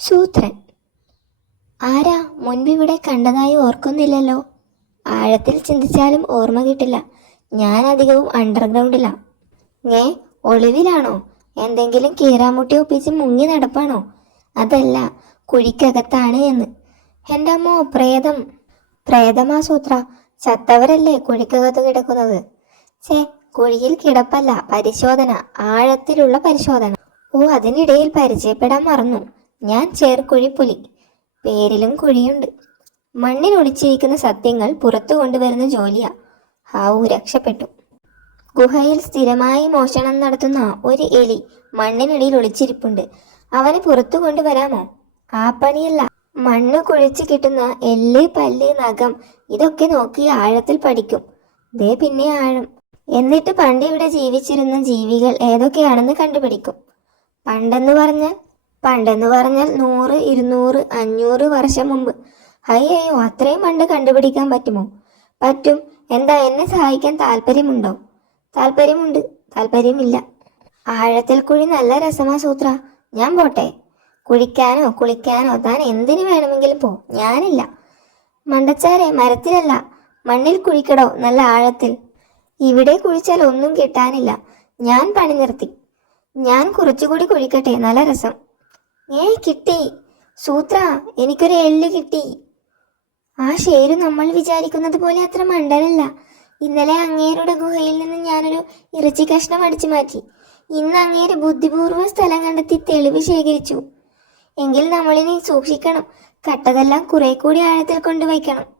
ശൂദ്രൻ. ആരാ? മുൻപിവിടെ കണ്ടതായി ഓർക്കുന്നില്ലല്ലോ. ആഴത്തിൽ ചിന്തിച്ചാലും ഓർമ്മ കിട്ടില്ല. ഞാൻ അധികവും അണ്ടർഗ്രൗണ്ടിലാ. ഞേ, ഒളിവിലാണോ? എന്തെങ്കിലും കീറാമുട്ടി ഒപ്പിച്ച് മുങ്ങി നടപ്പാണോ? അതല്ല, കുഴിക്കകത്താണ് എന്ന്. എൻ്റെ അമ്മോ, പ്രേതം! പ്രേതമാ സൂത്ര. ചത്തവരല്ലേ കുഴിക്കകത്ത് കിടക്കുന്നത്. ചേ, കുഴിയിൽ കിടപ്പല്ല, പരിശോധന, ആഴത്തിലുള്ള പരിശോധന. ഓ, അതിനിടയിൽ പരിചയപ്പെടാൻ മറന്നു. ഞാൻ ചേർക്കുഴിപ്പുലി. പേരിലും കുഴിയുണ്ട്. മണ്ണിൽ ഒളിച്ചിരിക്കുന്ന സത്യങ്ങൾ പുറത്തു കൊണ്ടുവരുന്ന ജോലിയാ. ഹാവു, രക്ഷപ്പെട്ടു. ഗുഹയിൽ സ്ഥിരമായി മോഷണം നടത്തുന്ന ഒരു എലി മണ്ണിനിടയിൽ ഒളിച്ചിരിപ്പുണ്ട്. അവനെ പുറത്തു കൊണ്ടുവരാമോ? ആ പണിയല്ല. മണ്ണ് കുഴിച്ച് കിട്ടുന്ന എല്ല്, പല്ല്, നഖം ഇതൊക്കെ നോക്കി ആഴത്തിൽ പഠിക്കും. ദേ പിന്നെ ആഴം. എന്നിട്ട് പണ്ട് ഇവിടെ ജീവിച്ചിരുന്ന ജീവികൾ ഏതൊക്കെയാണെന്ന് കണ്ടുപിടിക്കും. പണ്ടെന്ന് പറഞ്ഞാൽ 100, 200, 500 വർഷം മുമ്പ്. അയ്യോ, അത്രയും പണ്ട് കണ്ടുപിടിക്കാൻ പറ്റുമോ? പറ്റും. എന്താ, എന്നെ സഹായിക്കാൻ താല്പര്യമുണ്ടോ? താല്പര്യമുണ്ട്. താല്പര്യമില്ല. ആഴത്തിൽ കുഴി നല്ല രസമാ സൂത്ര. ഞാൻ പോട്ടെ. കുഴിക്കാനോ കുളിക്കാനോ താൻ എന്തിനു വേണമെങ്കിലും പോ. ഞാനില്ല. മണ്ടച്ചാരെ, മരത്തിലല്ല, മണ്ണിൽ കുഴിക്കടോ, നല്ല ആഴത്തിൽ. ഇവിടെ കുഴിച്ചാൽ ഒന്നും കിട്ടാനില്ല. ഞാൻ പണി നിർത്തി. ഞാൻ കുറച്ചുകൂടി കുഴിക്കട്ടെ, നല്ല രസം. കിട്ടി സൂത്ര, എനിക്കൊരു എല്ല് കിട്ടി. ആ ഷേരു നമ്മൾ വിചാരിക്കുന്നത് പോലെ അത്ര മണ്ടനല്ല. ഇന്നലെ അങ്ങേരുടെ ഗുഹയിൽ നിന്ന് ഞാനൊരു ഇറച്ചി കഷ്ണം അടിച്ചു മാറ്റി. ഇന്ന് അങ്ങേര് ബുദ്ധിപൂർവ്വം സ്ഥലം കണ്ടെത്തി തെളിവ് ശേഖരിച്ചു. എങ്കിൽ നമ്മളിനി സൂക്ഷിക്കണം. കട്ടതെല്ലാം കുറെ കൂടി ആഴത്തിൽ കൊണ്ടുവയ്ക്കണം.